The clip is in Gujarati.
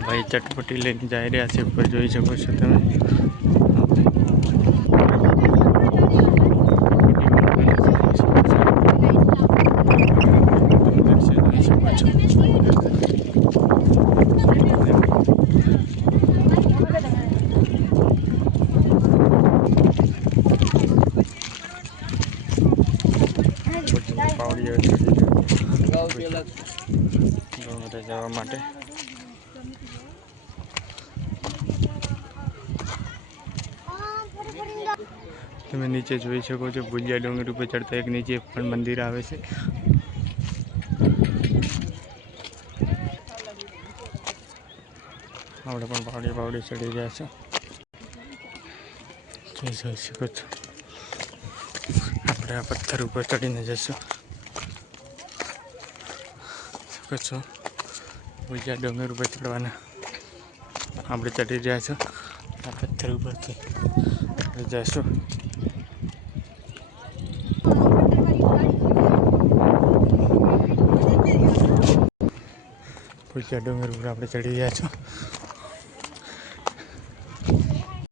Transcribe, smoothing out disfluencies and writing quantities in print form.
भाई चटपटी लेने जा रहा है ऊपर જોઈ શકો છો તમે જવા માટે તમે નીચે જોઈ શકો છો ભુલિયા ડુંગર ઉપર ચડતા એક નીચે પણ મંદિર આવે છે આપણે પણ પાવડી ચડી રહ્યા છે જોઈ શકો છો આપણે આ પથ્થર ઉપર ચડીને જશું છો ભુલિયા ડુંગર ઉપર ચડવાના આપણે ચડી રહ્યા છો આ પથ્થર ઉપરથી જઈશું ભુલિયા ડુંગર ઉપર આપણે ચડી રહ્યા છો